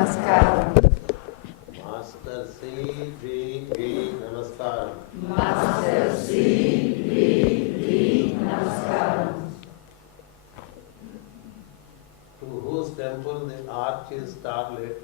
Namaskaram. Master C.V.V. Namaskaram. Master C.V.V. Namaskaram. To whose temple the arch is starlit,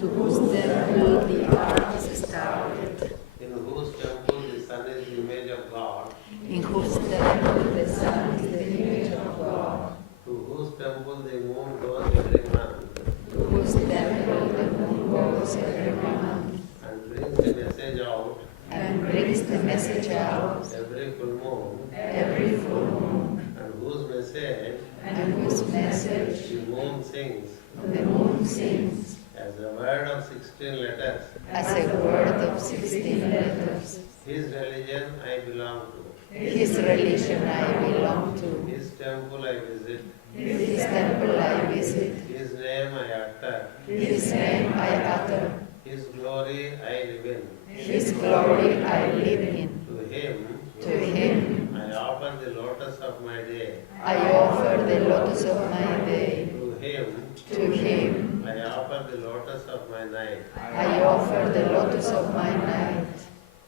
To whose temple the arch is starlit, in whose temple the sun is the image of God, in whose temple the sun is the image of God, to whose temple the moon goes every month, to whose temple the moon goes every month, and brings the message out and brings the message out every full every full moon, moon, and whose message and whose message the moon sings the moon sings as a word of 16 letters. as a word of 16 letters. His religion I belong to, His religion I belong to, his temple I visit, his temple I visit, his name I utter, his name I utter, his glory I live in. his glory I live in. To To him I offer the lotus of my day. I offer the lotus of my day. To To him I offer the lotus of my night. I offer the lotus of my night.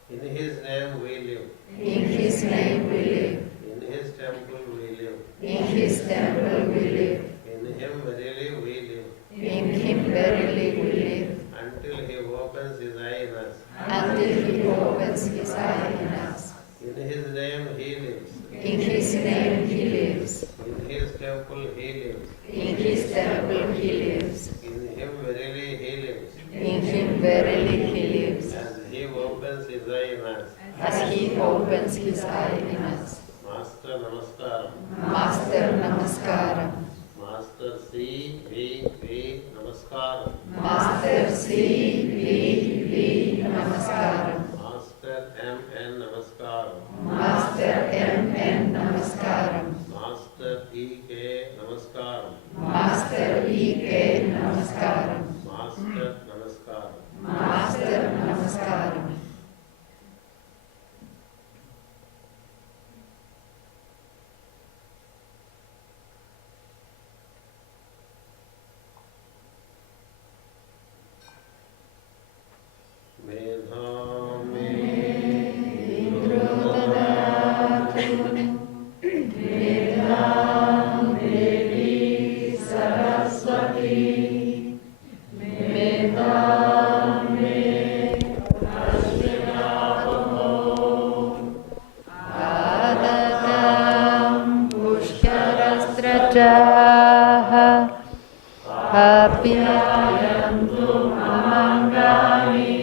In his name we live. In his name we live. In his temple we live. In his temple we live. In him verily we live. In him verily we live. Until he opens his eye in us. Until he opens his eye in us. In his name he lives. In his name he lives. In his temple he lives. In his temple he lives. In him verily he lives. In him verily he lives. As he opens his eye in us. As he opens his eye in us. Master Namaskaram. Master Namaskaram. Master C.V.V. Namaskaram. Master C.V.V. Namaskaram. Master M.N. Namaskaram. Master M.N. Namaskaram. Master E.K. Namaskaram. Master E.K. Namaskaram. Master Namaskaram. Master Namaskaram. Medha Adatam pushkarastrajaha apyayantu mamangani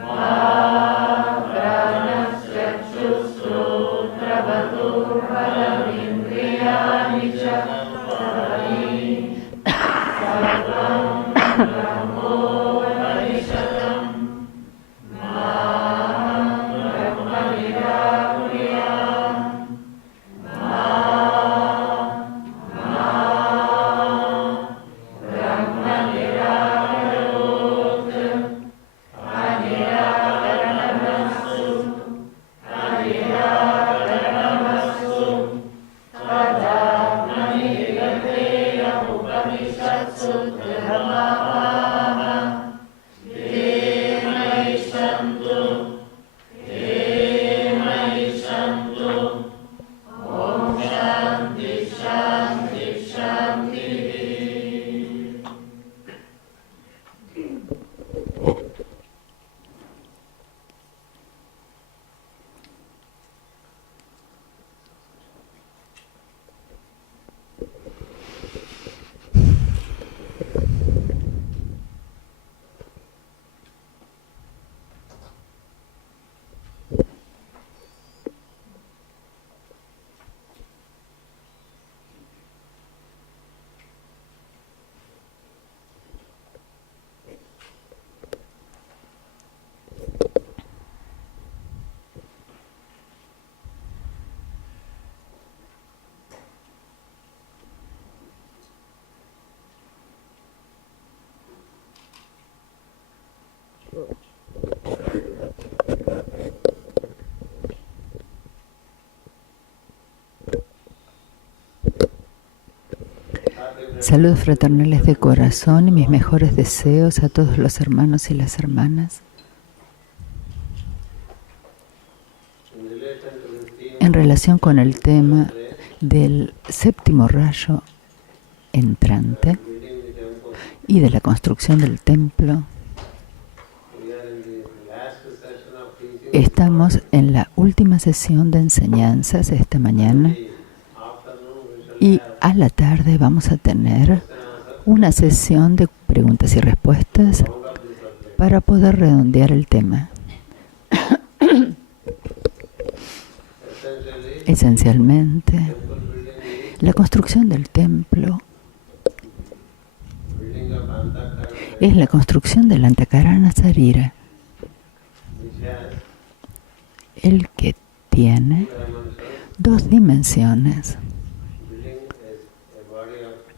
pranachakshusrutrabatu paramindriyani chakari sarvam brahmo vanishatam Saludos fraternales de corazón y mis mejores deseos a todos los hermanos y las hermanas. En relación con el tema del séptimo rayo entrante y de la construcción del templo, estamos en la última sesión de enseñanzas esta mañana y a la tarde vamos a tener una sesión de preguntas y respuestas para poder redondear el tema. Esencialmente, la construcción del templo es la construcción del Antakarana Sarira, el que tiene dos dimensiones: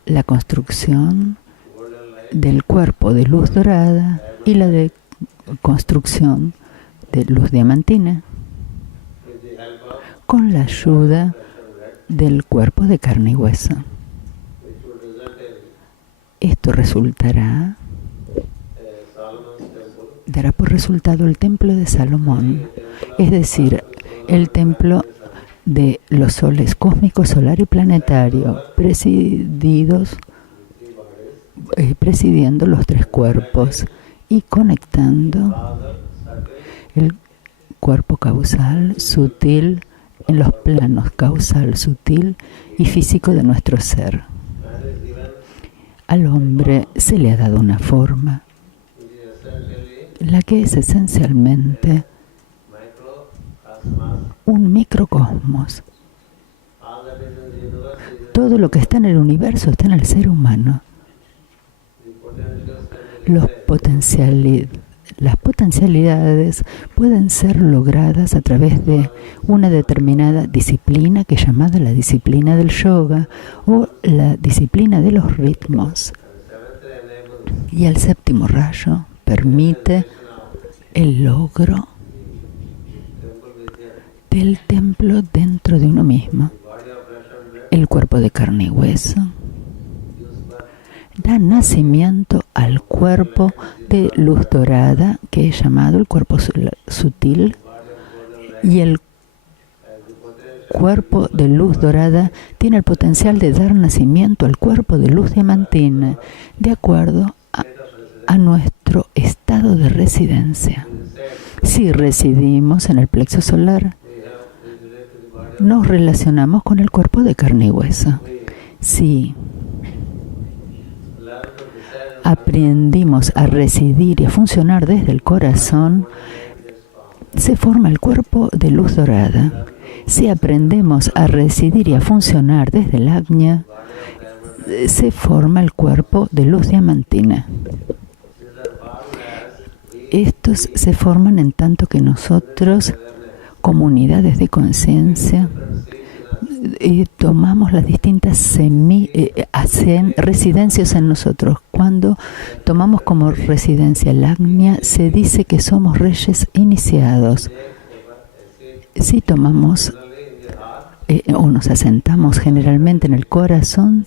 la construcción del cuerpo de luz dorada y la de construcción de luz diamantina, con la ayuda del cuerpo de carne y hueso. Esto dará por resultado el templo de Salomón, es decir, el templo de los soles cósmico, solar y planetario, presidiendo los tres cuerpos y conectando el cuerpo causal, sutil, en los planos causal, sutil y físico de nuestro ser. Al hombre se le ha dado una forma, la que es esencialmente un microcosmos. Todo lo que está en el universo está en el ser humano. Las potencialidades pueden ser logradas a través de una determinada disciplina que es llamada la disciplina del yoga o la disciplina de los ritmos. Y el séptimo rayo permite el logro del templo dentro de uno mismo. El cuerpo de carne y hueso da nacimiento al cuerpo de luz dorada, que es llamado el cuerpo sutil, y el cuerpo de luz dorada tiene el potencial de dar nacimiento al cuerpo de luz diamantina, de acuerdo a nuestro estado de residencia. Si residimos en el plexo solar, nos relacionamos con el cuerpo de carne y hueso. Si aprendimos a residir y a funcionar desde el corazón, se forma el cuerpo de luz dorada. Si aprendemos a residir y a funcionar desde el ajna, se forma el cuerpo de luz diamantina. Estos se forman en tanto que nosotros, como unidades de conciencia, tomamos las distintas residencias en nosotros. Cuando tomamos como residencia el ajna, se dice que somos reyes iniciados. Si tomamos o nos asentamos generalmente en el corazón,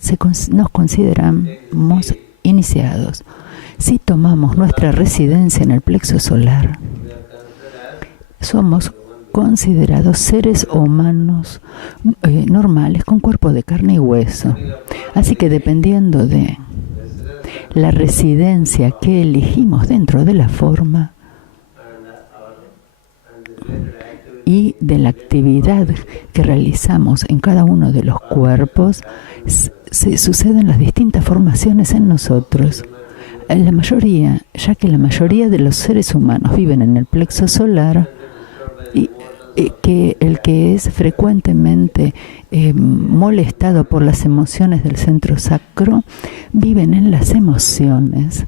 nos consideramos iniciados. Si tomamos nuestra residencia en el plexo solar, somos considerados seres humanos normales con cuerpo de carne y hueso. Así que dependiendo de la residencia que elegimos dentro de la forma y de la actividad que realizamos en cada uno de los cuerpos, se suceden las distintas formaciones en nosotros. La mayoría, ya que la mayoría de los seres humanos viven en el plexo solar, y que el que es frecuentemente molestado por las emociones del centro sacro, viven en las emociones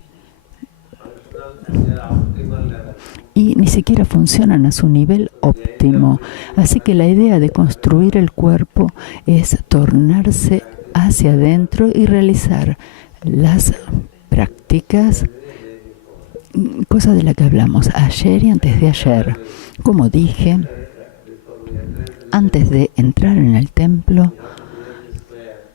y ni siquiera funcionan a su nivel óptimo. Así que la idea de construir el cuerpo es tornarse hacia adentro y realizar las prácticas, cosa de la que hablamos ayer y antes de ayer. Como dije, antes de entrar en el templo,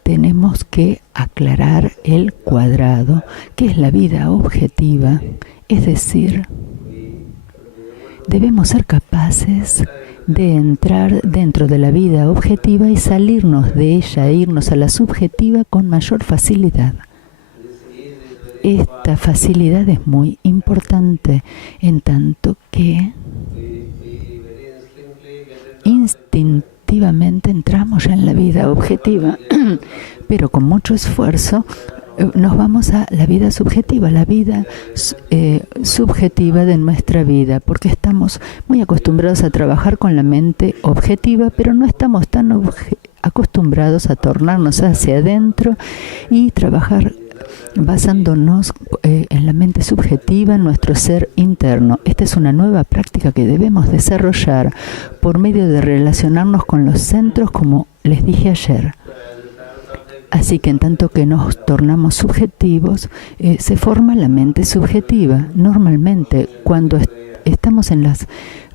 tenemos que aclarar el cuadrado, que es la vida objetiva, es decir, debemos ser capaces de entrar dentro de la vida objetiva y salirnos de ella e irnos a la subjetiva con mayor facilidad. Esta facilidad es muy importante, en tanto que instintivamente entramos ya en la vida objetiva, pero con mucho esfuerzo nos vamos a la vida subjetiva, la vida subjetiva de nuestra vida, porque estamos muy acostumbrados a trabajar con la mente objetiva, pero no estamos tan acostumbrados a tornarnos hacia adentro y trabajar basándonos en la mente subjetiva, en nuestro ser interno. Esta es una nueva práctica que debemos desarrollar por medio de relacionarnos con los centros, como les dije ayer. Así que en tanto que nos tornamos subjetivos, se forma la mente subjetiva. Normalmente, cuando estamos en las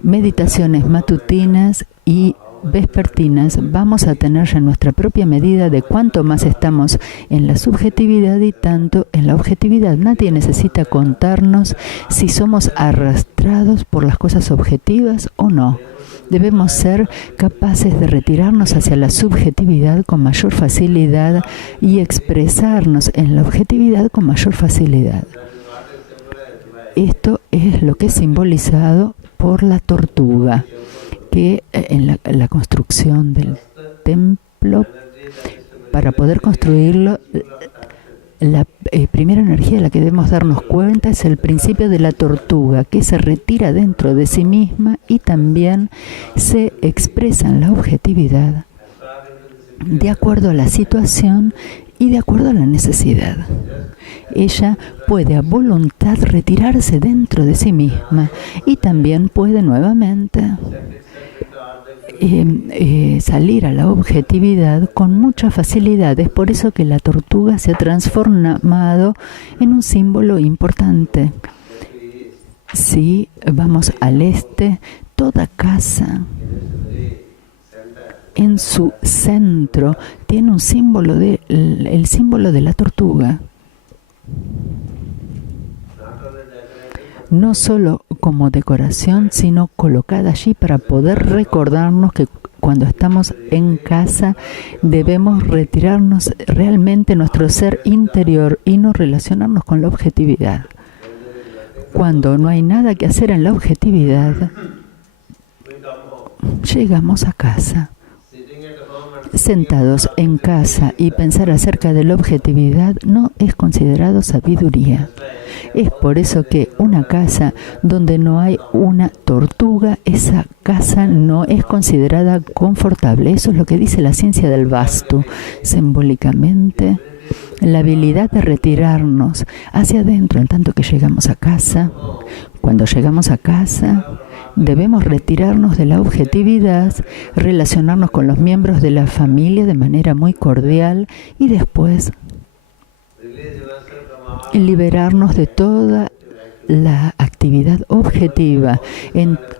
meditaciones matutinas y vespertinas, vamos a tener ya nuestra propia medida de cuánto más estamos en la subjetividad y tanto en la objetividad. Nadie necesita contarnos si somos arrastrados por las cosas objetivas o no. Debemos ser capaces de retirarnos hacia la subjetividad con mayor facilidad y expresarnos en la objetividad con mayor facilidad. Esto es lo que es simbolizado por la tortuga, que en la construcción del templo, para poder construirlo, la primera energía de la que debemos darnos cuenta es el principio de la tortuga, que se retira dentro de sí misma y también se expresa en la objetividad de acuerdo a la situación y de acuerdo a la necesidad. Ella puede a voluntad retirarse dentro de sí misma y también puede nuevamente salir a la objetividad con mucha facilidad. Es por eso que la tortuga se ha transformado en un símbolo importante. Si vamos al este, toda casa en su centro tiene un símbolo el símbolo de la tortuga. No solo como decoración, sino colocada allí para poder recordarnos que cuando estamos en casa debemos retirarnos realmente nuestro ser interior y no relacionarnos con la objetividad. Cuando no hay nada que hacer en la objetividad, llegamos a casa. Sentados en casa y pensar acerca de la objetividad no es considerado sabiduría. Es por eso que una casa donde no hay una tortuga, esa casa no es considerada confortable. Eso es lo que dice la ciencia del Vastu. Simbólicamente, la habilidad de retirarnos hacia adentro en tanto que llegamos a casa. Cuando llegamos a casa, debemos retirarnos de la objetividad, relacionarnos con los miembros de la familia de manera muy cordial y después liberarnos de toda la actividad objetiva.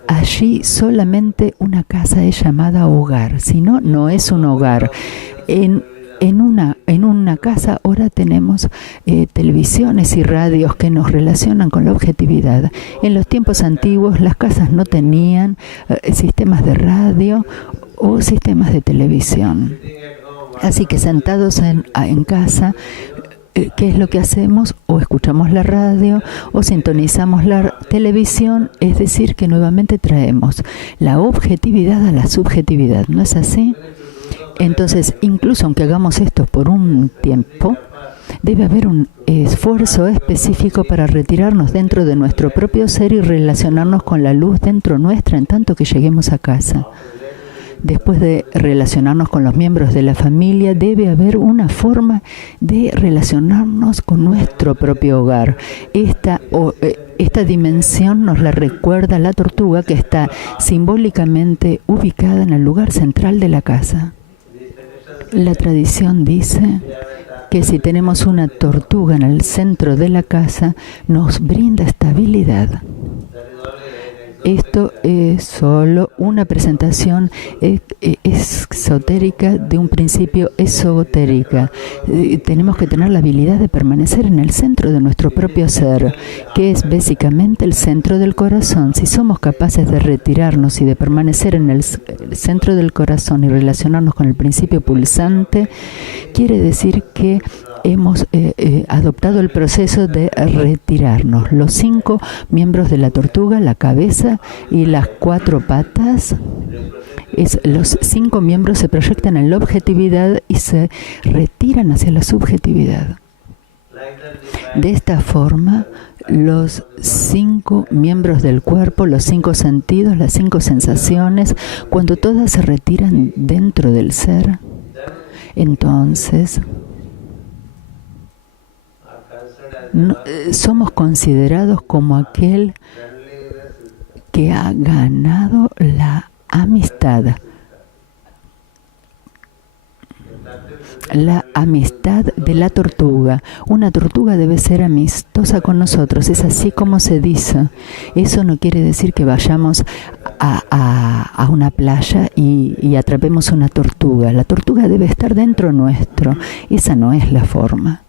Allí solamente una casa es llamada hogar, si no, no es un hogar. En una casa ahora tenemos televisiones y radios que nos relacionan con la objetividad. En los tiempos antiguos las casas no tenían sistemas de radio o sistemas de televisión. Así que sentados en casa, ¿qué es lo que hacemos? O escuchamos la radio o sintonizamos la televisión, es decir, que nuevamente traemos la objetividad a la subjetividad. ¿No es así? Entonces, incluso aunque hagamos esto por un tiempo, debe haber un esfuerzo específico para retirarnos dentro de nuestro propio ser y relacionarnos con la luz dentro nuestra en tanto que lleguemos a casa. Después de relacionarnos con los miembros de la familia, debe haber una forma de relacionarnos con nuestro propio hogar. Esta dimensión nos la recuerda la tortuga, que está simbólicamente ubicada en el lugar central de la casa. La tradición dice que si tenemos una tortuga en el centro de la casa, nos brinda estabilidad. Esto es solo una presentación esotérica de un principio esotérica. Tenemos que tener la habilidad de permanecer en el centro de nuestro propio ser, que es básicamente el centro del corazón. Si somos capaces de retirarnos y de permanecer en el centro del corazón y relacionarnos con el principio pulsante, quiere decir que hemos adoptado el proceso de retirarnos. Los 5 miembros de la tortuga, la cabeza y las 4 patas, los 5 miembros se proyectan en la objetividad y se retiran hacia la subjetividad. De esta forma, los 5 miembros del cuerpo, los 5 sentidos, las 5 sensaciones, cuando todas se retiran dentro del ser, entonces somos considerados como aquel que ha ganado la amistad. La amistad de la tortuga. Una tortuga debe ser amistosa con nosotros, es así como se dice. Eso no quiere decir que vayamos a una playa y atrapemos una tortuga. La tortuga debe estar dentro nuestro. Esa no es la forma.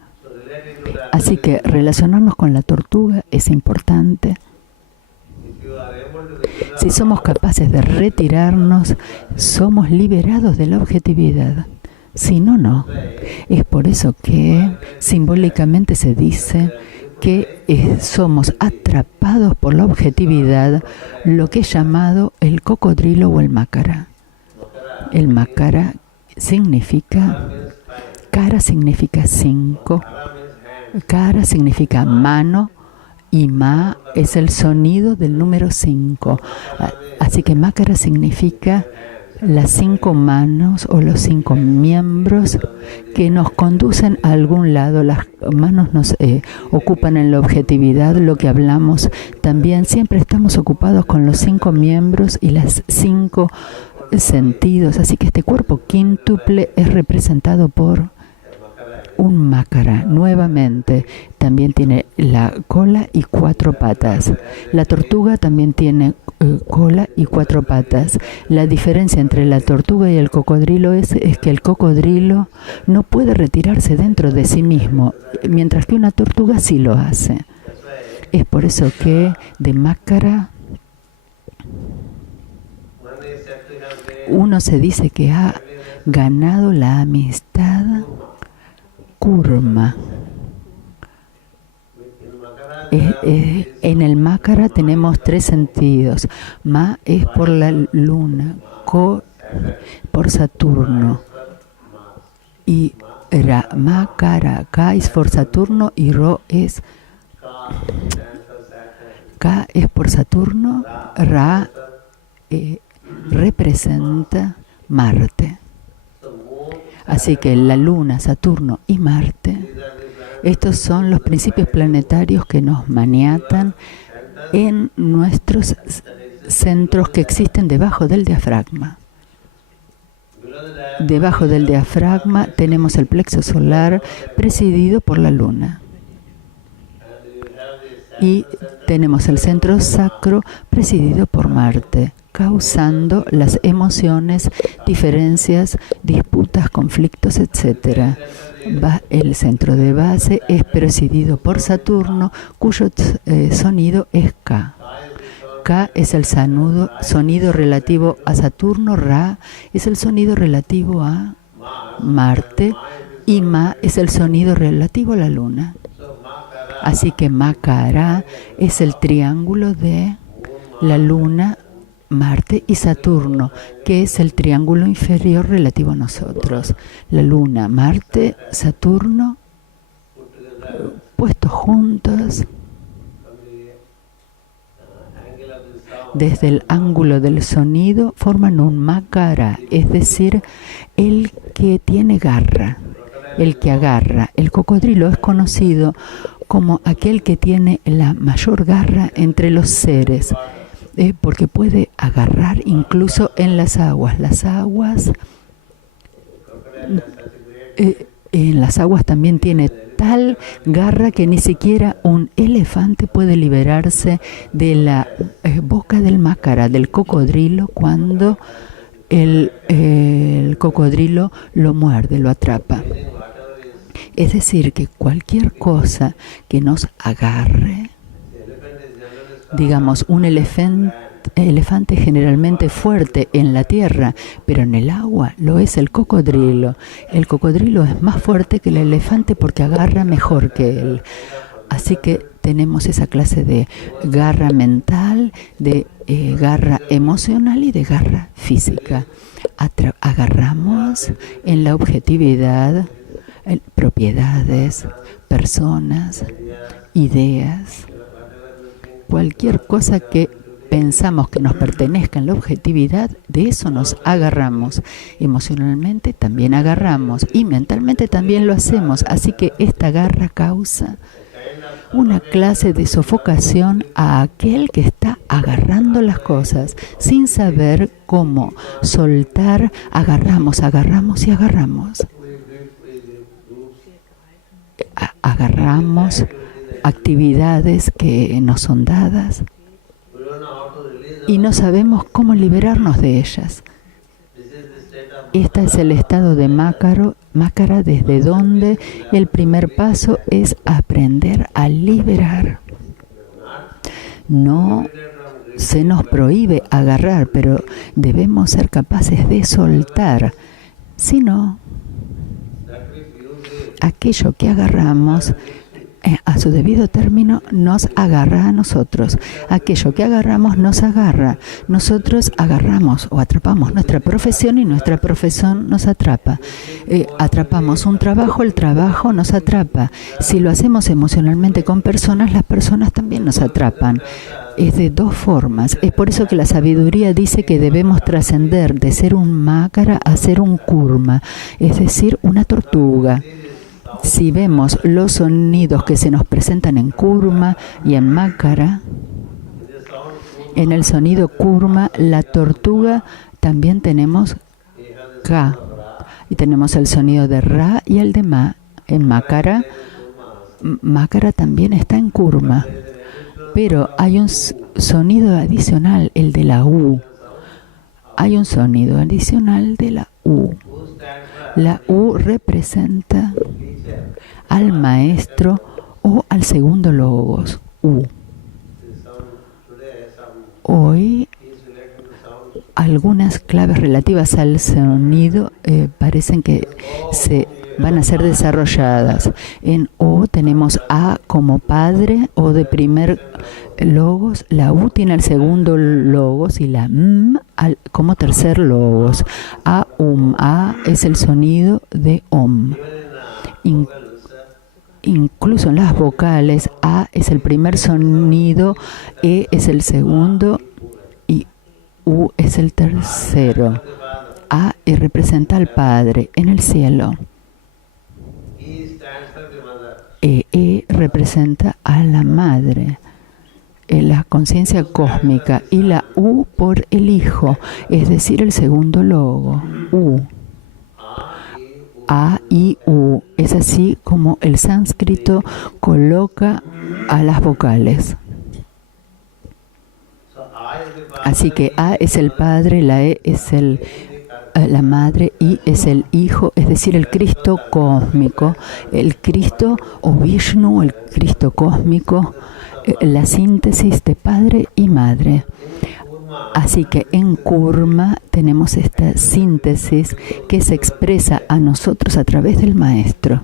Así que relacionarnos con la tortuga es importante. Si somos capaces de retirarnos, somos liberados de la objetividad. Si no, no. Es por eso que simbólicamente se dice que somos atrapados por la objetividad, lo que es llamado el cocodrilo o el mácara. El mácara significa, cara significa 5, cara significa mano y ma es el sonido del número 5. Así que mácara significa las 5 manos o los 5 miembros que nos conducen a algún lado. Las manos nos ocupan en la objetividad, lo que hablamos. También siempre estamos ocupados con los 5 miembros y las 5 sentidos. Así que este cuerpo quíntuple es representado por un mácara. Nuevamente, también tiene la cola y 4 patas. La tortuga también tiene cola y 4 patas. La diferencia entre la tortuga y el cocodrilo es que el cocodrilo no puede retirarse dentro de sí mismo, mientras que una tortuga sí lo hace. Es por eso que de mácara uno se dice que ha ganado la amistad kurma. En el mácara tenemos 3 sentidos. Ma es por la luna, ko por Saturno y ra, mácara, ka es por Saturno y ro es ka es por Saturno, ra representa Marte. Así que la Luna, Saturno y Marte, estos son los principios planetarios que nos maniatan en nuestros centros que existen debajo del diafragma. Debajo del diafragma tenemos el plexo solar presidido por la Luna. Y tenemos el centro sacro presidido por Marte, causando las emociones, diferencias, disputas, conflictos, etc. El centro de base es presidido por Saturno, cuyo sonido es Ka. Ka es el sonido relativo a Saturno, Ra es el sonido relativo a Marte y Ma es el sonido relativo a la Luna. Así que Makara es el triángulo de la Luna, Marte y Saturno, que es el triángulo inferior relativo a nosotros. La Luna, Marte, Saturno, puestos juntos, desde el ángulo del sonido, forman un Makara, es decir, el que tiene garra, el que agarra. El cocodrilo es conocido como aquel que tiene la mayor garra entre los seres, porque puede agarrar incluso en las aguas. Las aguas en las aguas también tiene tal garra que ni siquiera un elefante puede liberarse de la boca del mácara, del cocodrilo, cuando el cocodrilo lo muerde, lo atrapa. Es decir, que cualquier cosa que nos agarre, digamos, un elefante generalmente fuerte en la tierra, pero en el agua lo es el cocodrilo. El cocodrilo es más fuerte que el elefante porque agarra mejor que él. Así que tenemos esa clase de garra mental, de garra emocional y de garra física. Agarramos en la objetividad propiedades, personas, ideas, cualquier cosa que pensamos que nos pertenezca en la objetividad, de eso nos agarramos. Emocionalmente también agarramos y mentalmente también lo hacemos. Así que esta garra causa una clase de sofocación a aquel que está agarrando las cosas sin saber cómo soltar. Agarramos y agarramos. Agarramos actividades que nos son dadas y no sabemos cómo liberarnos de ellas. Este es el estado de mácara, desde donde el primer paso es aprender a liberar. No se nos prohíbe agarrar, pero debemos ser capaces de soltar. Si no, aquello que agarramos a su debido término nos agarra a nosotros. Aquello que agarramos nos agarra. Nosotros agarramos o atrapamos nuestra profesión y nuestra profesión nos atrapa. Atrapamos un trabajo, el trabajo nos atrapa. Si lo hacemos emocionalmente con personas, las personas también nos atrapan. Es de dos formas. Es por eso que la sabiduría dice que debemos trascender de ser un mácara a ser un kurma, es decir, una tortuga. Si vemos los sonidos que se nos presentan en kurma y en mácara, en el sonido kurma, la tortuga, también tenemos ka. Y tenemos el sonido de ra y el de ma. En mácara también está en kurma. Pero hay un sonido adicional, el de la u. Hay un sonido adicional de la u. La u representa al maestro o al segundo logos, U. Hoy, algunas claves relativas al sonido parecen que se van a ser desarrolladas. En O tenemos A como padre, O de primer logos, la U tiene el segundo logos y la M como tercer logos. A es el sonido de Om. Incluso en las vocales, A es el primer sonido, E es el segundo y U es el tercero. A representa al Padre en el cielo. E representa a la Madre, la conciencia cósmica, y la U por el Hijo, es decir, el segundo logo, U. A, I, U. Es así como el sánscrito coloca a las vocales. Así que A es el Padre, la E es la Madre, I es el Hijo, es decir, el Cristo cósmico, el Cristo o Vishnu, el Cristo cósmico, la síntesis de Padre y Madre. Así que en Kurma tenemos esta síntesis que se expresa a nosotros a través del Maestro.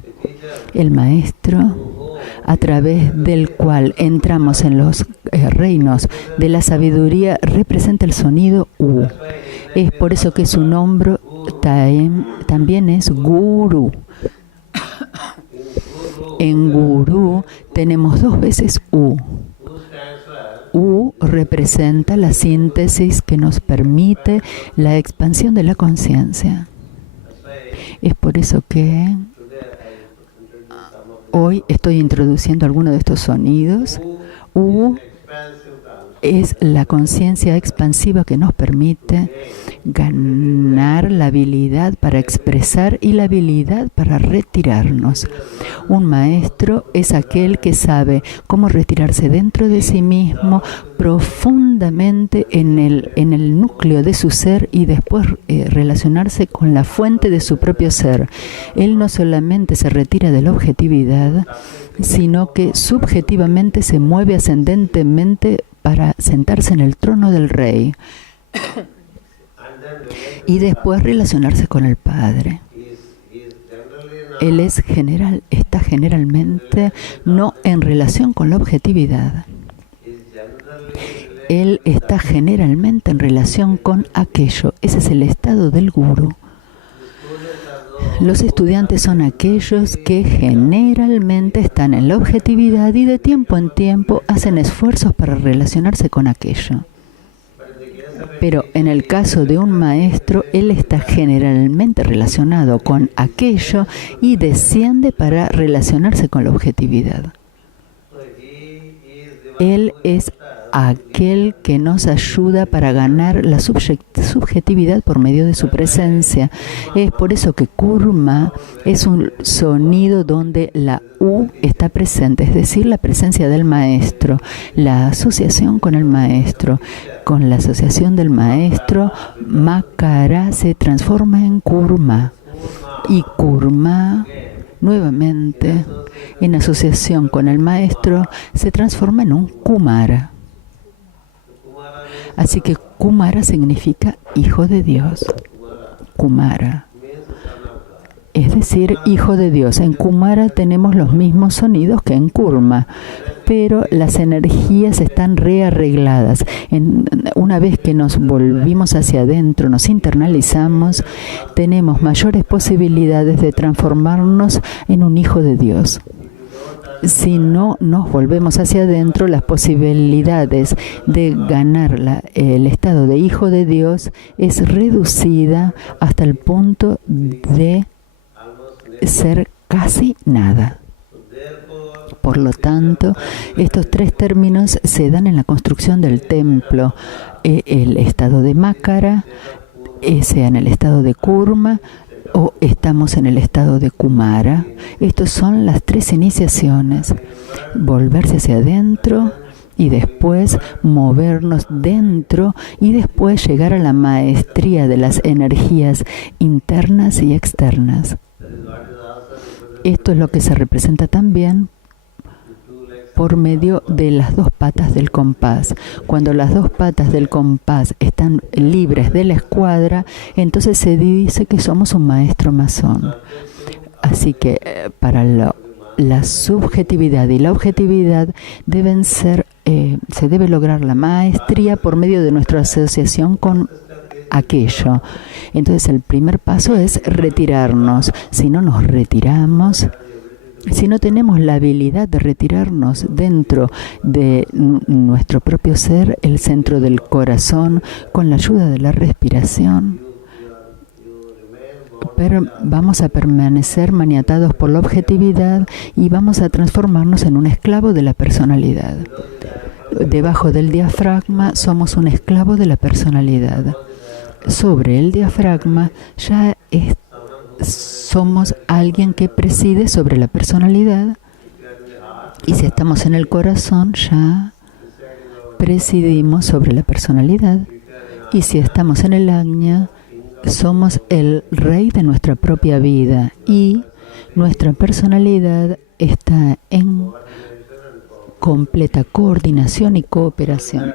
El Maestro, a través del cual entramos en los reinos de la sabiduría, representa el sonido U. Es por eso que su nombre también es Guru. En Guru tenemos dos veces U. U representa la síntesis que nos permite la expansión de la conciencia. Es por eso que hoy estoy introduciendo algunos de estos sonidos. U es la conciencia expansiva que nos permite ganar la habilidad para expresar y la habilidad para retirarnos. Un maestro es aquel que sabe cómo retirarse dentro de sí mismo, profundamente en el núcleo de su ser y después relacionarse con la fuente de su propio ser. Él no solamente se retira de la objetividad, sino que subjetivamente se mueve ascendentemente para sentarse en el trono del Rey y después relacionarse con el Padre. Él está generalmente no en relación con la objetividad. Él está generalmente en relación con aquello. Ese es el estado del gurú. Los estudiantes son aquellos que generalmente están en la objetividad y de tiempo en tiempo hacen esfuerzos para relacionarse con aquello. Pero en el caso de un maestro, él está generalmente relacionado con aquello y desciende para relacionarse con la objetividad. Él es aquel que nos ayuda para ganar la subjetividad por medio de su presencia. Es por eso que Kurma es un sonido donde la U está presente, es decir, la presencia del maestro, la asociación con el maestro. Con la asociación del maestro, Makara se transforma en Kurma. Y Kurma, nuevamente, en asociación con el maestro, se transforma en un Kumara. Así que Kumara significa hijo de Dios. Kumara. Es decir, hijo de Dios. En Kumara tenemos los mismos sonidos que en Kurma, pero las energías están rearregladas. Una vez que nos volvimos hacia adentro, nos internalizamos, tenemos mayores posibilidades de transformarnos en un hijo de Dios. Si no nos volvemos hacia adentro, las posibilidades de ganar el estado de hijo de Dios es reducida hasta el punto de ser casi nada. Por lo tanto, estos tres términos se dan en la construcción del templo. El estado de Makara, sea en el estado de Kurma o estamos en el estado de Kumara. Estas son las tres iniciaciones. Volverse hacia adentro y después movernos dentro y después llegar a la maestría de las energías internas y externas. Esto es lo que se representa también por medio de las dos patas del compás. Cuando las dos patas del compás están libres de la escuadra, entonces se dice que somos un maestro masón. Así que para la subjetividad y la objetividad deben ser, se debe lograr la maestría por medio de nuestra asociación con aquello. Entonces el primer paso es retirarnos. Si no nos retiramos, si no tenemos la habilidad de retirarnos dentro de nuestro propio ser, el centro del corazón, con la ayuda de la respiración, pero vamos a permanecer maniatados por la objetividad y vamos a transformarnos en un esclavo de la personalidad. Debajo del diafragma somos un esclavo de la personalidad. Sobre el diafragma ya somos alguien que preside sobre la personalidad, y si estamos en el corazón ya presidimos sobre la personalidad, y si estamos en el ajna somos el rey de nuestra propia vida y nuestra personalidad está en completa coordinación y cooperación.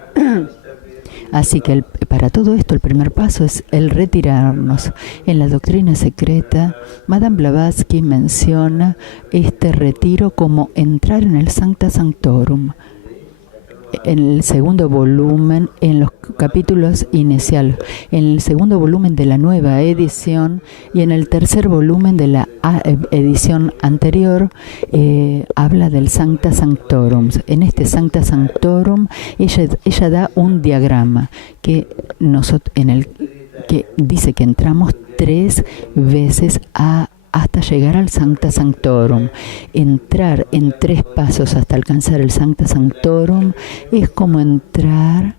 Así que para todo esto el primer paso es el retirarnos. En la doctrina secreta, Madame Blavatsky menciona este retiro como entrar en el Sancta Sanctorum. En el segundo volumen, en los capítulos iniciales, en el segundo volumen de la nueva edición y en el tercer volumen de la edición anterior, habla del Sancta Sanctorum. En este Sancta Sanctorum, ella da un diagrama que dice que entramos 3 veces hasta llegar al Sancta Sanctorum. Entrar en 3 pasos hasta alcanzar el Sancta Sanctorum es como entrar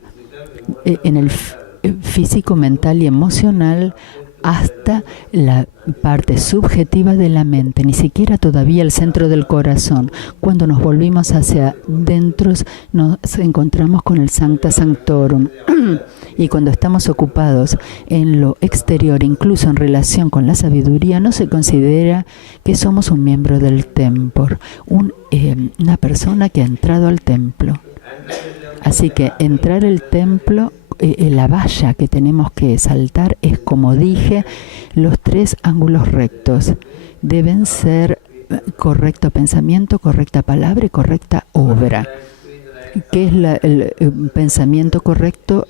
físico, mental y emocional hasta la parte subjetiva de la mente, ni siquiera todavía el centro del corazón. Cuando nos volvimos hacia dentro, nos encontramos con el Sancta Sanctorum. Y cuando estamos ocupados en lo exterior, incluso en relación con la sabiduría, no se considera que somos un miembro del templo, una persona que ha entrado al templo. Así que entrar al templo, la valla que tenemos que saltar es, como dije, los 3 ángulos rectos. Deben ser correcto pensamiento, correcta palabra y correcta obra. ¿Qué es el pensamiento correcto?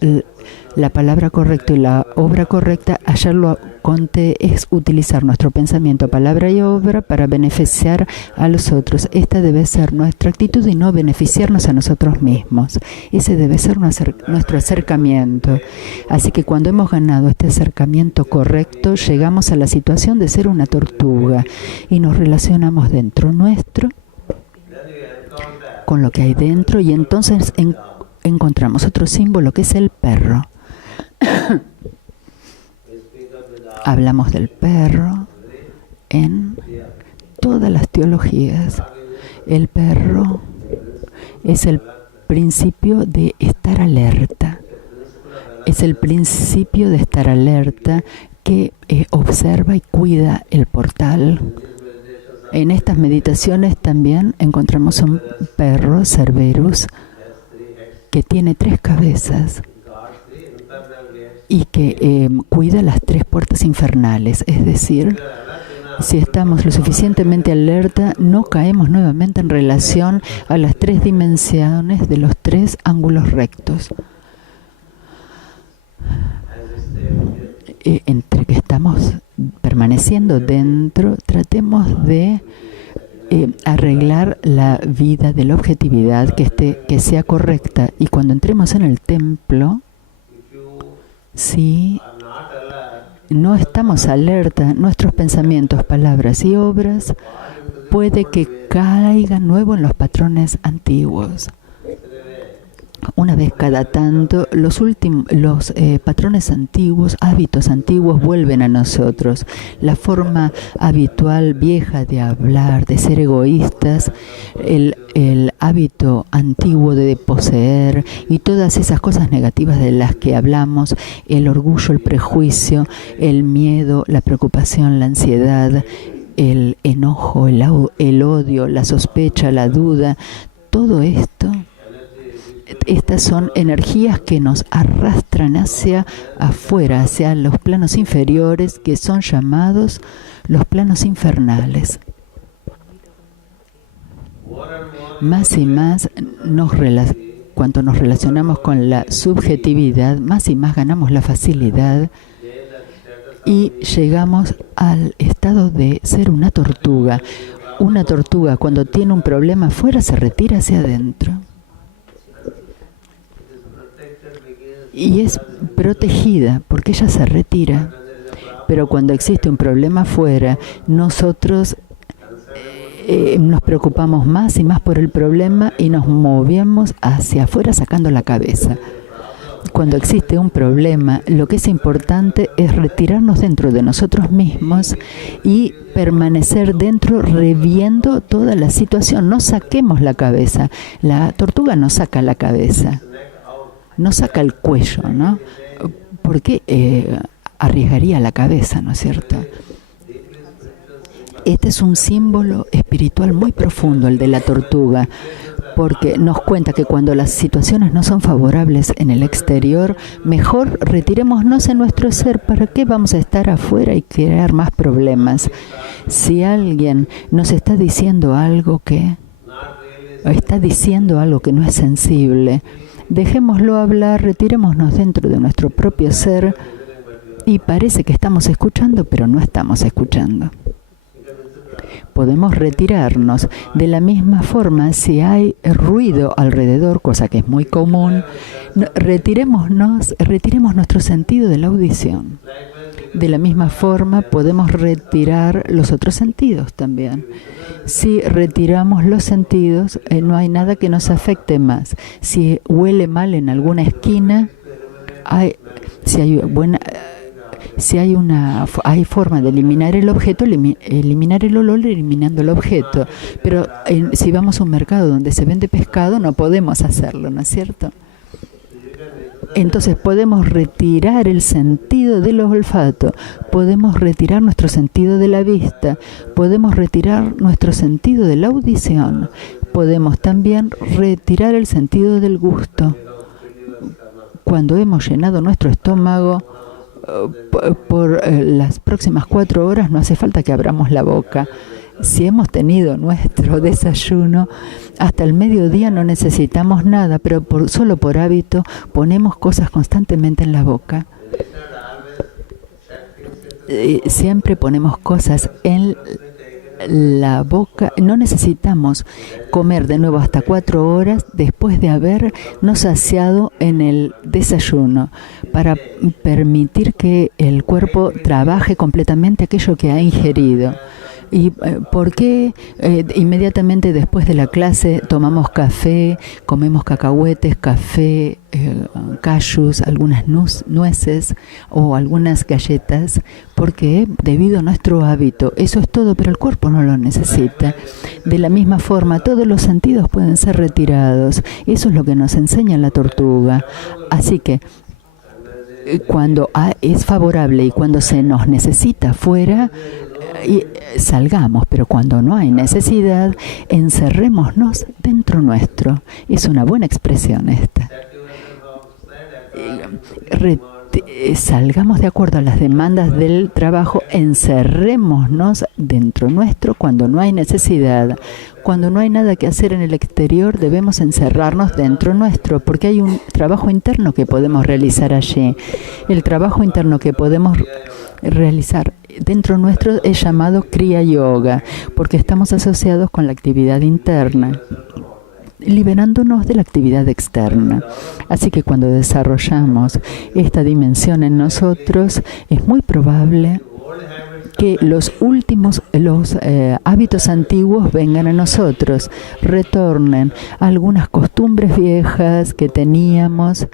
La palabra correcta y la obra correcta, ayer lo conté, es utilizar nuestro pensamiento, palabra y obra para beneficiar a los otros. Esta debe ser nuestra actitud y no beneficiarnos a nosotros mismos. Ese debe ser nuestro acercamiento. Así que cuando hemos ganado este acercamiento correcto, llegamos a la situación de ser una tortuga y nos relacionamos dentro nuestro con lo que hay dentro, y entonces encontramos otro símbolo que es el perro. Hablamos del perro en todas las teologías. El perro es el principio de estar alerta. Es el principio de estar alerta que observa y cuida el portal. En estas meditaciones también encontramos un perro, Cerberus, que tiene 3 cabezas y que cuida las 3 puertas infernales. Es decir, si estamos lo suficientemente alerta, no caemos nuevamente en relación a las 3 dimensiones de los 3 ángulos rectos. Entre que estamos permaneciendo dentro, tratemos de arreglar la vida de la objetividad que sea correcta. Y cuando entremos en el templo, si no estamos alerta, nuestros pensamientos, palabras y obras puede que caigan nuevo en los patrones antiguos. Una vez cada tanto, los patrones antiguos, hábitos antiguos vuelven a nosotros. La forma habitual, vieja de hablar, de ser egoístas, el hábito antiguo de poseer y todas esas cosas negativas de las que hablamos, el orgullo, el prejuicio, el miedo, la preocupación, la ansiedad, el enojo, el odio, la sospecha, la duda, todo esto. Estas son energías que nos arrastran hacia afuera, hacia los planos inferiores, que son llamados los planos infernales. Más y más, cuando nos relacionamos con la subjetividad, más y más ganamos la facilidad y llegamos al estado de ser una tortuga. Una tortuga, cuando tiene un problema afuera, se retira hacia adentro. Y es protegida porque ella se retira. Pero cuando existe un problema afuera, nosotros nos preocupamos más y más por el problema y nos movemos hacia afuera sacando la cabeza. Cuando existe un problema, lo que es importante es retirarnos dentro de nosotros mismos y permanecer dentro reviendo toda la situación. No saquemos la cabeza. La tortuga no saca la cabeza. No saca el cuello, ¿no? Porque arriesgaría la cabeza, ¿no es cierto? Este es un símbolo espiritual muy profundo, el de la tortuga, porque nos cuenta que cuando las situaciones no son favorables en el exterior, mejor retirémonos en nuestro ser. ¿Para qué vamos a estar afuera y crear más problemas? Si alguien nos está diciendo algo que no es sensible, dejémoslo hablar, retirémonos dentro de nuestro propio ser y parece que estamos escuchando, pero no estamos escuchando. Podemos retirarnos. De la misma forma, si hay ruido alrededor, cosa que es muy común, retiremos nuestro sentido de la audición. De la misma forma, podemos retirar los otros sentidos también. Si retiramos los sentidos, no hay nada que nos afecte más. Si huele mal en alguna esquina, hay forma de eliminar el objeto, eliminar el olor eliminando el objeto. Pero si vamos a un mercado donde se vende pescado, no podemos hacerlo, ¿no es cierto? Entonces podemos retirar el sentido del olfato, podemos retirar nuestro sentido de la vista, podemos retirar nuestro sentido de la audición, podemos también retirar el sentido del gusto. Cuando hemos llenado nuestro estómago, por las próximas 4 horas no hace falta que abramos la boca. Si hemos tenido nuestro desayuno, hasta el mediodía no necesitamos nada, pero solo por hábito ponemos cosas constantemente en la boca. Siempre ponemos cosas en la boca. No necesitamos comer de nuevo hasta 4 horas después de habernos saciado en el desayuno, para permitir que el cuerpo trabaje completamente aquello que ha ingerido. ¿Y por qué inmediatamente después de la clase tomamos café, comemos cacahuetes, café, cashews, algunas nueces o algunas galletas? Porque debido a nuestro hábito, eso es todo, pero el cuerpo no lo necesita. De la misma forma, todos los sentidos pueden ser retirados. Eso es lo que nos enseña la tortuga. Así que cuando es favorable y cuando se nos necesita fuera, salgamos, pero cuando no hay necesidad, encerrémonos dentro nuestro. Es una buena expresión esta. Salgamos de acuerdo a las demandas del trabajo, encerrémonos dentro nuestro cuando no hay necesidad. Cuando no hay nada que hacer en el exterior, debemos encerrarnos dentro nuestro, porque hay un trabajo interno que podemos realizar allí. El trabajo interno que podemos realizar dentro nuestro es llamado Kriya Yoga, porque estamos asociados con la actividad interna, liberándonos de la actividad externa. Así que cuando desarrollamos esta dimensión en nosotros, es muy probable que los hábitos antiguos vengan a nosotros, retornen algunas costumbres viejas que teníamos,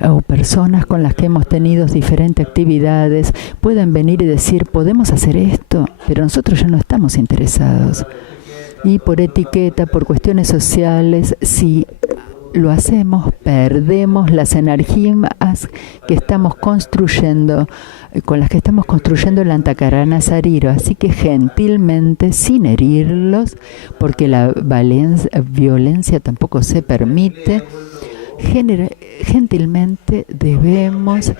o personas con las que hemos tenido diferentes actividades, pueden venir y decir, podemos hacer esto, pero nosotros ya no estamos interesados. Y por etiqueta, por cuestiones sociales, si lo hacemos, perdemos las energías que estamos construyendo, con las que estamos construyendo el Antakarana Sarira. Así que gentilmente, sin herirlos, porque la violencia tampoco se permite, gentilmente debemos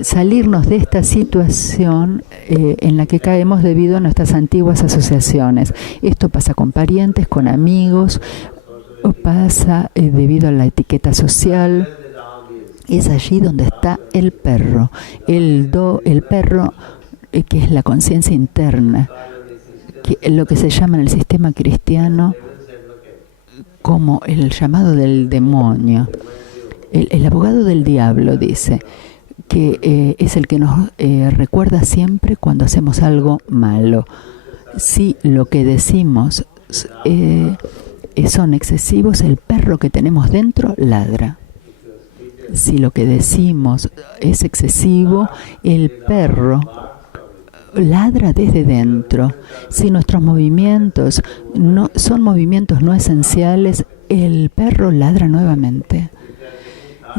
salirnos de esta situación en la que caemos debido a nuestras antiguas asociaciones. Esto pasa con parientes, con amigos, o pasa debido a la etiqueta social. Es allí donde está el perro. El perro, que es la conciencia interna, lo que se llama en el sistema cristiano como el llamado del demonio. El abogado del diablo dice que es el que nos recuerda siempre cuando hacemos algo malo. Si lo que decimos son excesivos, el perro que tenemos dentro ladra. Si lo que decimos es excesivo, el perro ladra desde dentro. Si nuestros movimientos son movimientos no esenciales, el perro ladra nuevamente.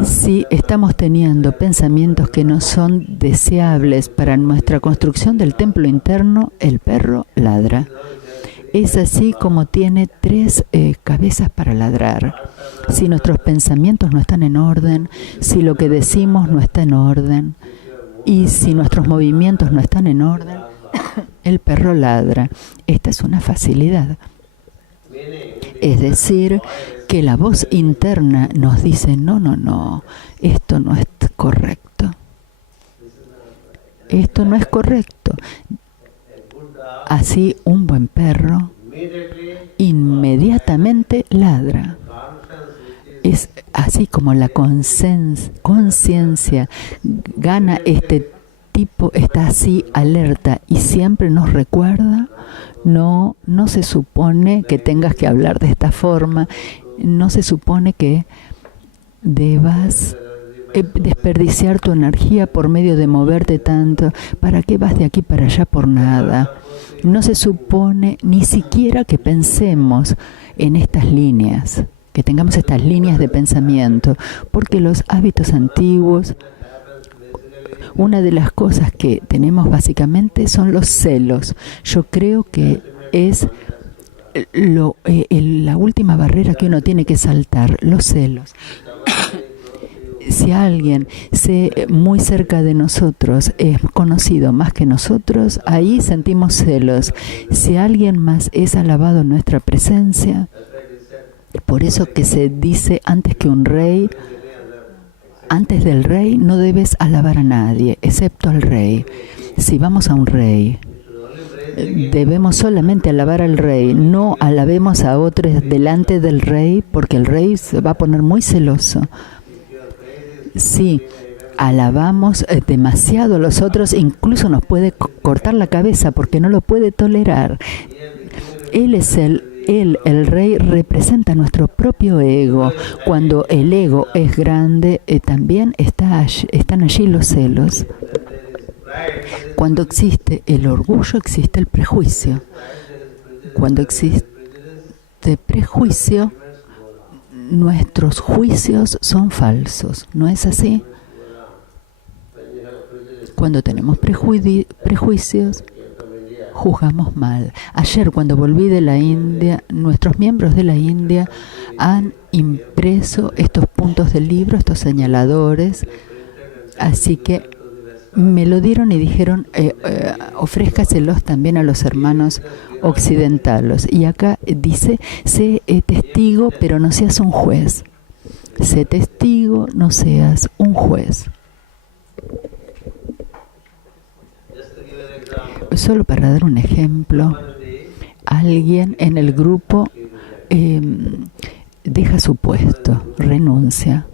Si estamos teniendo pensamientos que no son deseables para nuestra construcción del templo interno, el perro ladra. Es así como tiene 3 cabezas para ladrar. Si nuestros pensamientos no están en orden, si lo que decimos no está en orden, y si nuestros movimientos no están en orden, el perro ladra. Esta es una facilidad. Es decir, que la voz interna nos dice, no, esto no es correcto. Esto no es correcto. Así un buen perro inmediatamente ladra. Es así como la conciencia gana este tipo, está así alerta y siempre nos recuerda, no se supone que tengas que hablar de esta forma, no se supone que debas desperdiciar tu energía por medio de moverte tanto. ¿Para qué vas de aquí para allá por nada? No se supone ni siquiera que pensemos en estas líneas, que tengamos estas líneas de pensamiento, porque los hábitos antiguos, una de las cosas que tenemos básicamente son los celos. Yo creo que es la última barrera que uno tiene que saltar, los celos. Si alguien muy cerca de nosotros es conocido más que nosotros, ahí sentimos celos. Si alguien más es alabado en nuestra presencia, por eso que se dice antes del rey no debes alabar a nadie, excepto al rey. Si vamos a un rey, debemos solamente alabar al rey, no alabemos a otros delante del rey, porque el rey se va a poner muy celoso. Si alabamos demasiado a los otros, incluso nos puede cortar la cabeza porque no lo puede tolerar. El rey representa nuestro propio ego. Cuando el ego es grande, también están allí los celos. Cuando existe el orgullo, existe el prejuicio. Cuando existe prejuicio, nuestros juicios son falsos. ¿No es así? Cuando tenemos prejuicios, juzgamos mal. Ayer, cuando volví de la India, nuestros miembros de la India han impreso estos puntos del libro, estos señaladores, así que me lo dieron y dijeron, ofrézcaselos también a los hermanos occidentales. Y acá dice, sé testigo, pero no seas un juez. Sé testigo, no seas un juez. Solo para dar un ejemplo, alguien en el grupo deja su puesto, renuncia.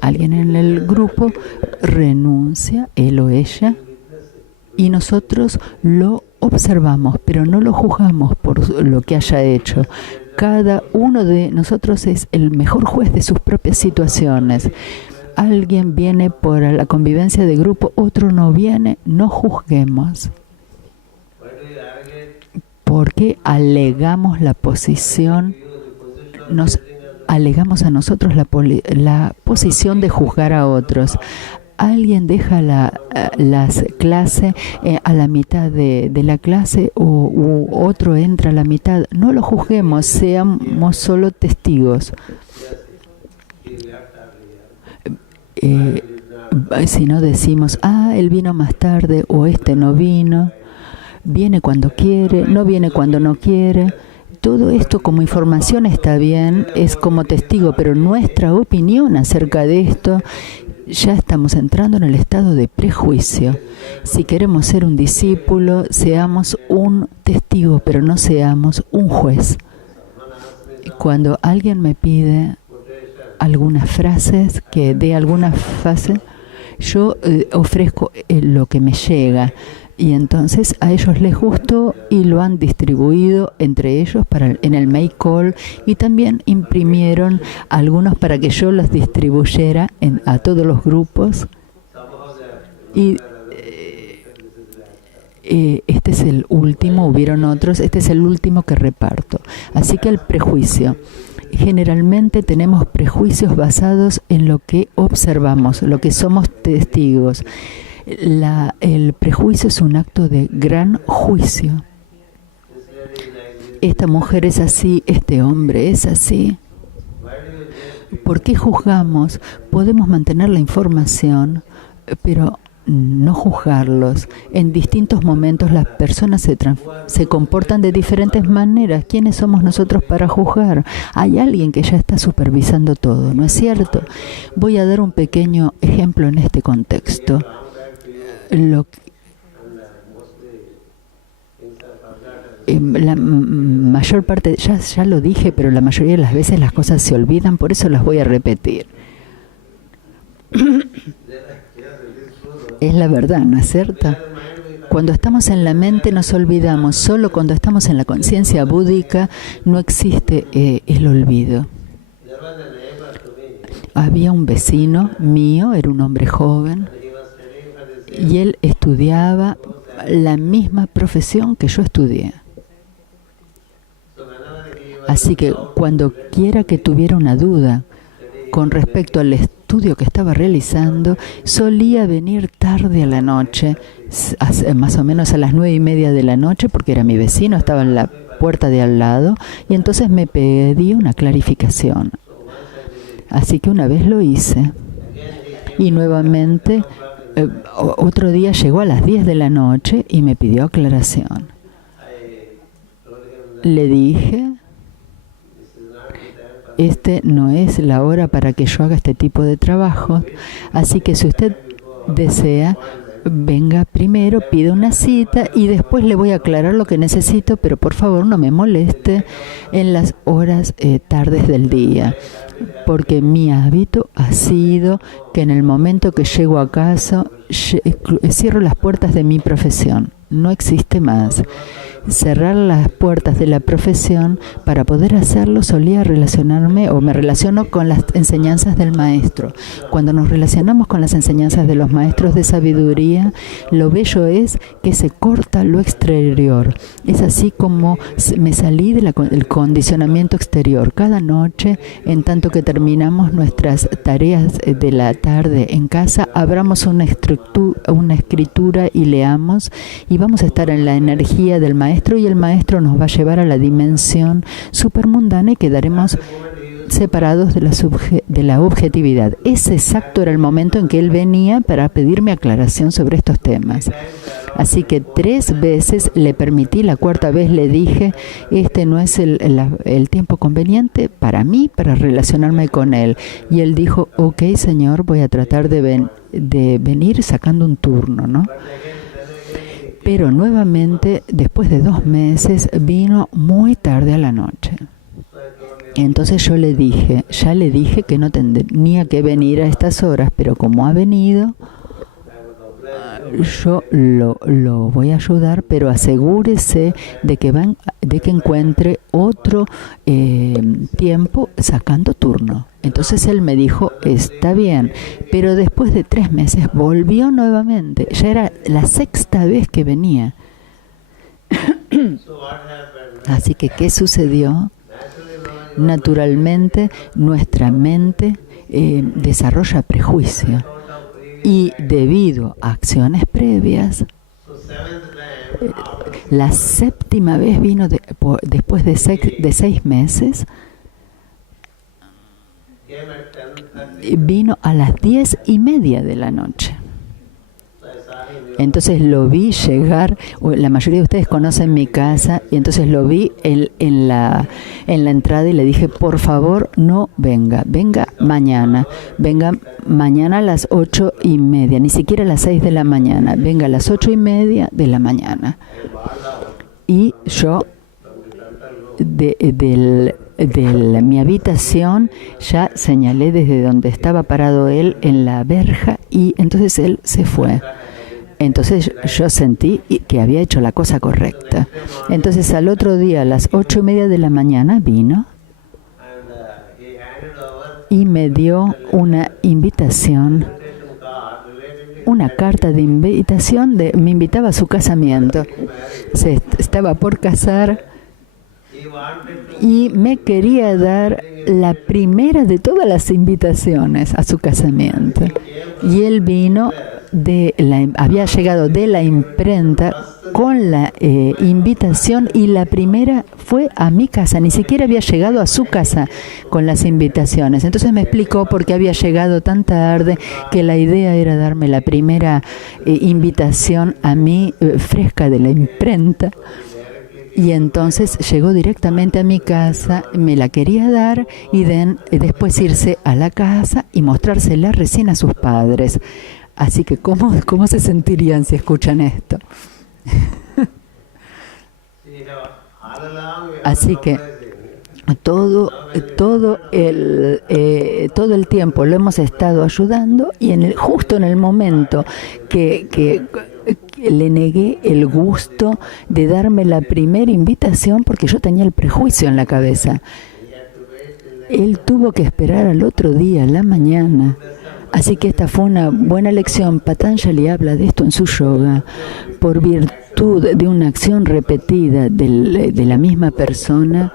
Alguien en el grupo renuncia, él o ella, y nosotros lo observamos, pero no lo juzgamos por lo que haya hecho. Cada uno de nosotros es el mejor juez de sus propias situaciones. Alguien viene por la convivencia de grupo, otro no viene, no juzguemos. Porque alegamos la posición, nos alegamos a nosotros la posición de juzgar a otros. Alguien deja las clases a la mitad de la clase u otro entra a la mitad. No lo juzguemos, seamos solo testigos. Si no decimos, él vino más tarde o este no vino, viene cuando quiere, no viene cuando no quiere. Todo esto como información está bien, es como testigo, pero nuestra opinión acerca de esto, ya estamos entrando en el estado de prejuicio. Si queremos ser un discípulo, seamos un testigo, pero no seamos un juez. Cuando alguien me pide algunas frases, que dé alguna frase, yo ofrezco lo que me llega. Y entonces a ellos les gustó y lo han distribuido entre ellos en el Make Call, y también imprimieron algunos para que yo los distribuyera a todos los grupos. Y este es el último, hubieron otros, este es el último que reparto. Así que el prejuicio. Generalmente tenemos prejuicios basados en lo que observamos, lo que somos testigos. El prejuicio es un acto de gran juicio. Esta mujer es así, este hombre es así. ¿Por qué juzgamos? Podemos mantener la información, pero no juzgarlos. En distintos momentos las personas se comportan de diferentes maneras. ¿Quiénes somos nosotros para juzgar? Hay alguien que ya está supervisando todo, ¿no es cierto? Voy a dar un pequeño ejemplo en este contexto. La mayor parte, ya lo dije, pero la mayoría de las veces las cosas se olvidan, por eso las voy a repetir. Es la verdad, ¿no es cierto? Cuando estamos en la mente nos olvidamos, solo cuando estamos en la conciencia búdica no existe el olvido. había un vecino mío, era un hombre joven, he was studying for this y él estudiaba la misma profesión que yo estudié. so whenever he was Así que cuando quiera que tuviera una duda con respecto al estudio que estaba realizando, solía venir tarde a la noche, más o menos a las 9:30 de la noche, porque era mi vecino, estaba en la puerta de al lado, y entonces me pedía una clarificación. Así que una vez lo hice, y nuevamente otro día llegó a las 10 de la noche y me pidió aclaración. Le dije, este no es la hora para que yo haga este tipo de trabajo, así que si usted desea, venga primero, pida una cita y después le voy a aclarar lo que necesito, pero por favor no me moleste en las horas tardes del día, porque mi hábito ha sido que en el momento que llego a casa cierro las puertas de mi profesión. No existe más. Cerrar las puertas de la profesión, para poder hacerlo solía relacionarme, o me relaciono con las enseñanzas del maestro. Cuando nos relacionamos con las enseñanzas de los maestros de sabiduría, lo bello es que se corta lo exterior. Es así como me salí del condicionamiento exterior. Cada noche, en tanto que terminamos nuestras tareas de la tarde en casa, abramos una escritura y leamos, y vamos a estar en la energía del maestro, y el maestro nos va a llevar a la dimensión supermundana y quedaremos separados de la objetividad. Ese exacto era el momento en que él venía para pedirme aclaración sobre estos temas. Así que 3 veces le permití, la 4ª vez le dije, este no es el tiempo conveniente para mí, para relacionarme con él. Y él dijo, ok, señor, voy a tratar de venir sacando un turno, ¿no? Pero nuevamente, después de 2 meses, vino muy tarde a la noche. Entonces yo le dije que no tenía que venir a estas horas, pero como ha venido, yo lo voy a ayudar, pero asegúrese de que encuentre otro tiempo sacando turno. Entonces él me dijo, está bien, pero después de 3 meses volvió nuevamente. Ya era la 6ª vez que venía. Así que, ¿qué sucedió? Naturalmente, nuestra mente desarrolla prejuicio. Y debido a acciones previas, la 7ª vez vino después de 6 meses, vino a las 10:30 de la noche. Entonces lo vi llegar, la mayoría de ustedes conocen mi casa, y entonces lo vi en la entrada y le dije, por favor, no venga mañana a las 8:30, ni siquiera a las 6 de la mañana, venga a las 8:30 de la mañana. Y yo, de mi habitación, ya señalé desde donde estaba parado él en la verja, y entonces él se fue. Entonces yo sentí que había hecho la cosa correcta. Entonces al otro día, a las 8:30 de la mañana, vino y me dio una invitación, una carta de invitación, me invitaba a su casamiento. Se estaba por casar y me quería dar la primera de todas las invitaciones a su casamiento. Y él vino había llegado de la imprenta con la invitación, y la primera fue a mi casa, ni siquiera había llegado a su casa con las invitaciones. Entonces me explicó por qué había llegado tan tarde, que la idea era darme la primera invitación a mí, fresca de la imprenta. Y entonces llegó directamente a mi casa, me la quería dar, y después irse a la casa y mostrársela recién a sus padres. Así que, ¿cómo se sentirían si escuchan esto? Así que todo el tiempo lo hemos estado ayudando, y justo en el momento que le negué el gusto de darme la primera invitación, porque yo tenía el prejuicio en la cabeza. Él tuvo que esperar al otro día, a la mañana. Así que esta fue una buena lección. Patanjali habla de esto en su yoga. Por virtud de una acción repetida de la misma persona,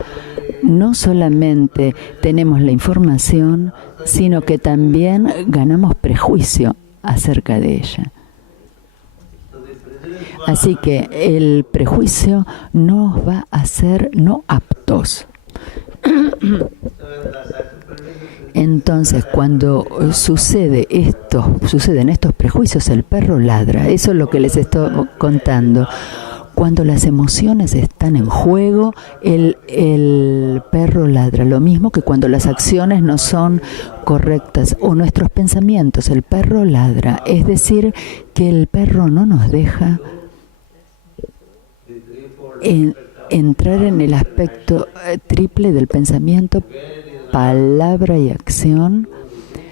no solamente tenemos la información, sino que también ganamos prejuicio acerca de ella. Así que el prejuicio nos va a hacer no aptos. Entonces, cuando suceden estos prejuicios, el perro ladra. Eso es lo que les estoy contando. Cuando las emociones están en juego, el perro ladra. Lo mismo que cuando las acciones no son correctas o nuestros pensamientos, el perro ladra. Es decir, que el perro no nos deja entrar en el aspecto triple del pensamiento, palabra y acción,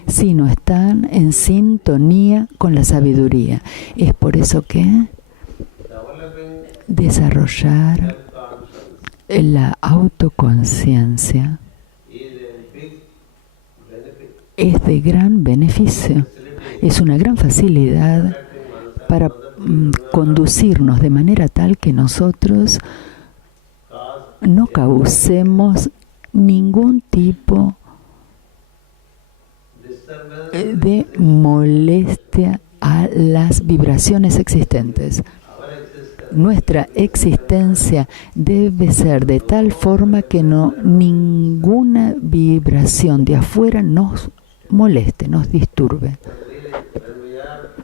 sino están en sintonía con la sabiduría. Es por eso que desarrollar la autoconciencia es de gran beneficio. Es una gran facilidad para conducirnos de manera tal que nosotros no causemos ningún tipo de molestia a las vibraciones existentes. Nuestra existencia debe ser de tal forma que ninguna vibración de afuera nos moleste, nos disturbe.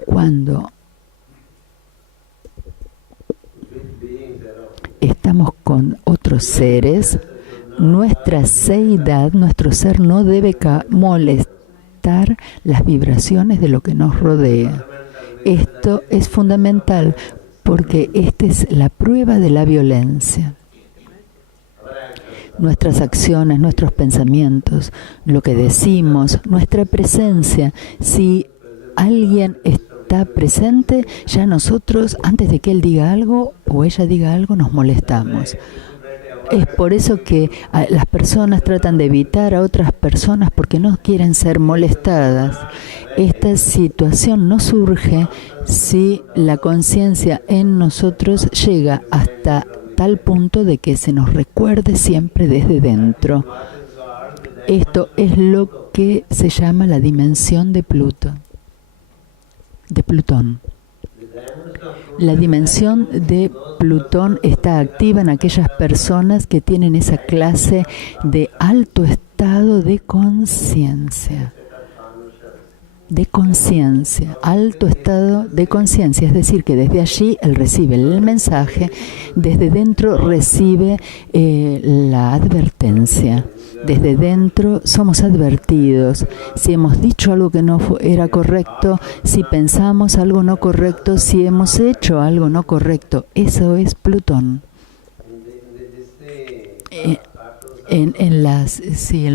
Cuando estamos con otros seres, nuestra seidad, nuestro ser no debe molestar las vibraciones de lo que nos rodea. Esto es fundamental porque esta es la prueba de la violencia. Nuestras acciones, nuestros pensamientos, lo que decimos, nuestra presencia. Si alguien está presente, ya nosotros, antes de que él diga algo o ella diga algo, nos molestamos. Es por eso que las personas tratan de evitar a otras personas porque no quieren ser molestadas. Esta situación no surge si la conciencia en nosotros llega hasta tal punto de que se nos recuerde siempre desde dentro. Esto es lo que se llama la dimensión de Plutón. La dimensión de Plutón está activa en aquellas personas que tienen esa clase de alto estado de conciencia. Alto estado de conciencia, es decir, que desde allí él recibe el mensaje, desde dentro recibe la advertencia. Desde dentro somos advertidos. Si hemos dicho algo que no era correcto, si pensamos algo no correcto, si hemos hecho algo no correcto, eso es Plutón. En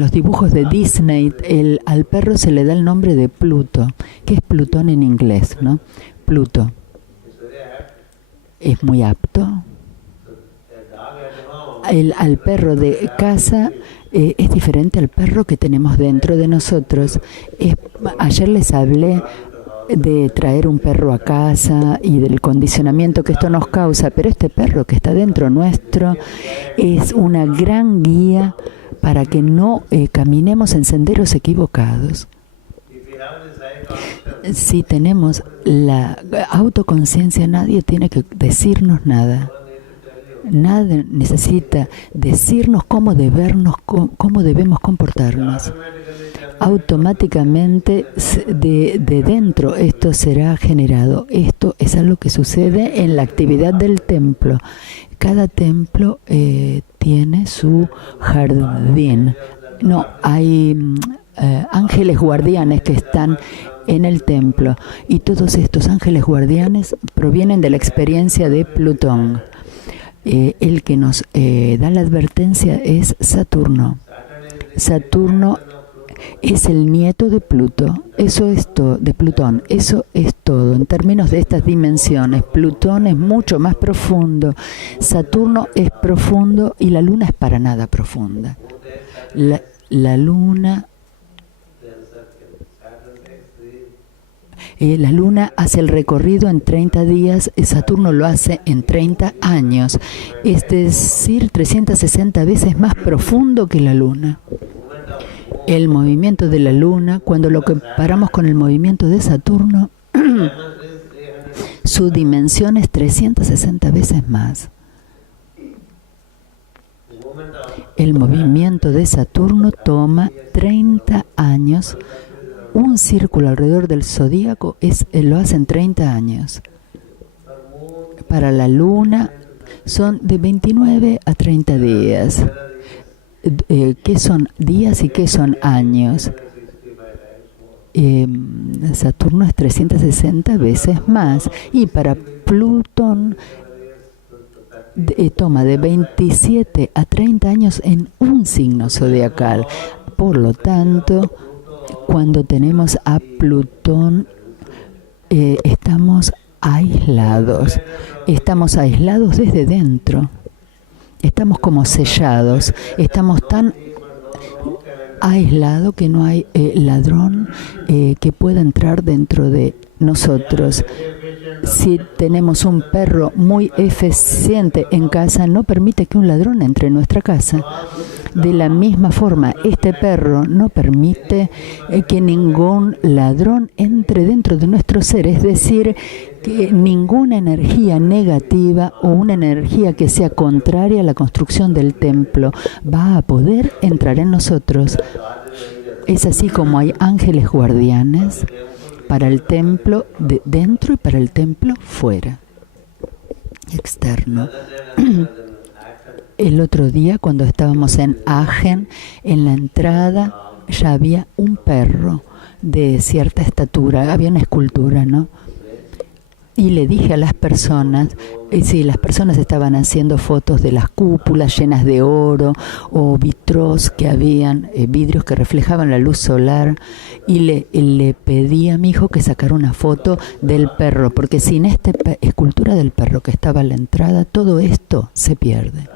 los dibujos de Disney, al perro se le da el nombre de Pluto, que es Plutón en inglés, ¿no? Pluto. Es muy apto. Al perro de casa es diferente al perro que tenemos dentro de nosotros. Ayer les hablé de traer un perro a casa y del condicionamiento que esto nos causa, pero este perro que está dentro nuestro es una gran guía para que no caminemos en senderos equivocados. Si tenemos la autoconciencia, nadie tiene que decirnos nada. Nadie necesita decirnos cómo debemos comportarnos. Automáticamente de dentro esto será generado. Esto es algo que sucede en la actividad del templo. Cada templo tiene su jardín. No, hay ángeles guardianes que están en el templo. Y todos estos ángeles guardianes provienen de la experiencia de Plutón. El que nos da la advertencia es Saturno. Saturno es el nieto de Pluto. Eso es todo, de Plutón. Eso es todo. En términos de estas dimensiones, Plutón es mucho más profundo. Saturno es profundo y la Luna es para nada profunda. la luna hace el recorrido en 30 días, Saturno lo hace en 30 años, es decir, 360 veces más profundo que la luna. El movimiento de la luna, cuando lo comparamos con el movimiento de Saturno, su dimensión es 360 veces más. El movimiento de Saturno toma 30 años. Un círculo alrededor del zodíaco lo hacen 30 años. Para la luna son de 29 a 30 días. ¿Qué son días y qué son años? Saturno es 360 veces más. Y para Plutón toma de 27 a 30 años en un signo zodiacal. Por lo tanto, cuando tenemos a Plutón, estamos aislados. Estamos aislados desde dentro. Estamos como sellados. Estamos tan aislados que no hay ladrón que pueda entrar dentro de nosotros. Si tenemos un perro muy eficiente en casa, no permite que un ladrón entre en nuestra casa. De la misma forma, este perro no permite que ningún ladrón entre dentro de nuestro ser. Es decir, que ninguna energía negativa o una energía que sea contraria a la construcción del templo va a poder entrar en nosotros. Es así como hay ángeles guardianes para el templo de dentro y para el templo fuera, externo. El otro día, cuando estábamos en Aachen, en la entrada ya había un perro de cierta estatura, había una escultura, ¿no? Y le dije a las personas, si las personas estaban haciendo fotos de las cúpulas llenas de oro o vitros que habían, vidrios que reflejaban la luz solar, y le pedí a mi hijo que sacara una foto del perro, porque sin esta escultura del perro que estaba a la entrada, todo esto se pierde.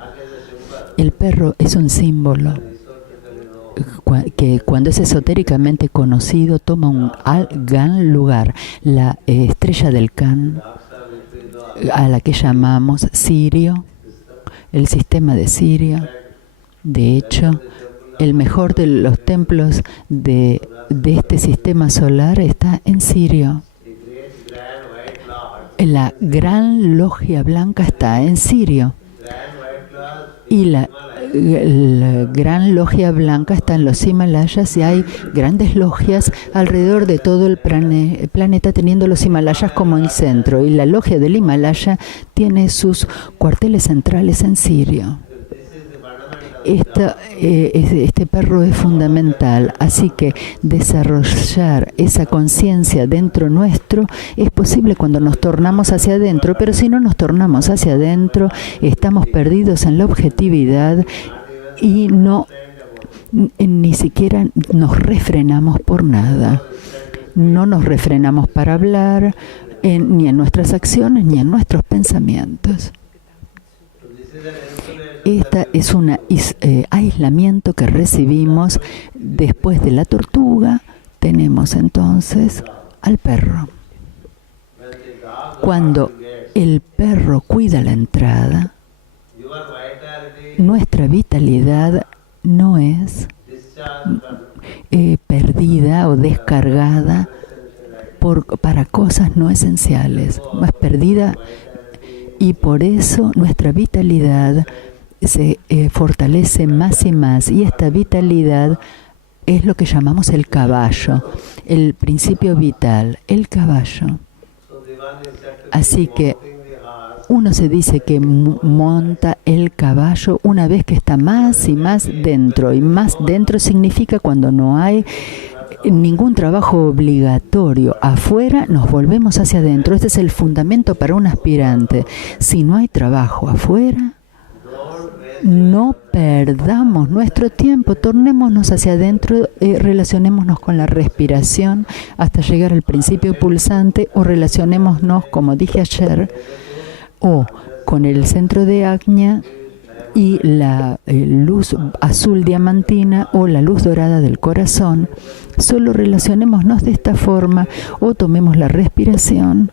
El perro es un símbolo que cuando es esotéricamente conocido toma un gran lugar. La estrella del Can, a la que llamamos Sirio, el sistema de Sirio. De hecho, el mejor de los templos de este sistema solar está en Sirio. La gran logia blanca está en Sirio. Y la gran logia blanca está en los Himalayas, y hay grandes logias alrededor de todo el planeta, teniendo los Himalayas como el centro. Y la logia del Himalaya tiene sus cuarteles centrales en Sirio. Este perro es fundamental, así que desarrollar esa conciencia dentro nuestro es posible cuando nos tornamos hacia adentro, pero si no nos tornamos hacia adentro, estamos perdidos en la objetividad y ni siquiera nos refrenamos por nada. No nos refrenamos para hablar, ni en nuestras acciones, ni en nuestros pensamientos. Esta es un aislamiento que recibimos después de la tortuga. Tenemos entonces al perro. Cuando el perro cuida la entrada, nuestra vitalidad no es perdida o descargada para cosas no esenciales. Es perdida, y por eso nuestra vitalidad se fortalece más y más, y esta vitalidad es lo que llamamos el caballo, el principio vital, el caballo. Así que uno se dice que monta el caballo una vez que está más y más dentro, y más dentro significa cuando no hay ningún trabajo obligatorio afuera, nos volvemos hacia adentro. Este es el fundamento para un aspirante. Si no hay trabajo afuera, no perdamos nuestro tiempo, tornémonos hacia adentro, relacionémonos con la respiración hasta llegar al principio pulsante, o relacionémonos, como dije ayer, o con el centro de Ajna, y la luz azul diamantina o la luz dorada del corazón. Solo relacionémonos de esta forma o tomemos la respiración